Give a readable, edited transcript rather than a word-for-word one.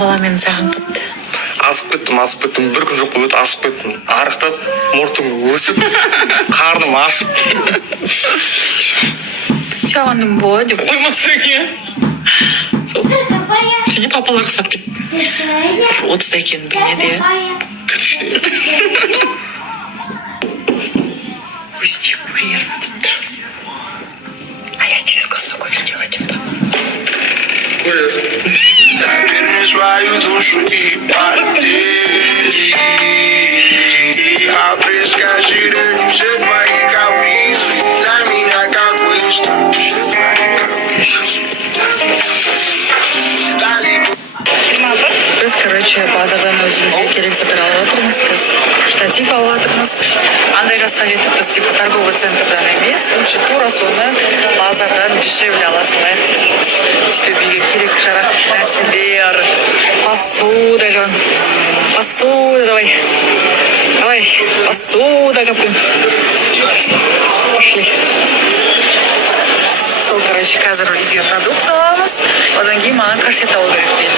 баламен саған қыпты. Асып кеттім. Бір күн жоқ болып асып кеттім. Арықтап, мұртым өсіп, қарным ашып. Саған болады деп қоймасың, иә? Сене папалар ұқсап кетті. 30-да екенін білмеді, иә? Кірші. Пусти курьер. А я через глаз такой видео хотим. Верни свою душу и потери. А предскажи, рани все твои капризы. Для меня как выставка. Біз, короче, базардан өзімізге керек заттар алып отырмыз. Штатив алып отырмыз. Андай жасқа жетіппіз, типа торговый центрдан емес, лучше тура соны базардан дешевле аласың. Сөйтіп үйге керек жарақ нәрселер, посуда жан. Посуда, давай. Давай, посуда копим. Пошли. Сол, короче, қазір үйге продукт аламыз. Одан кейін маған корсет алу керек дейді.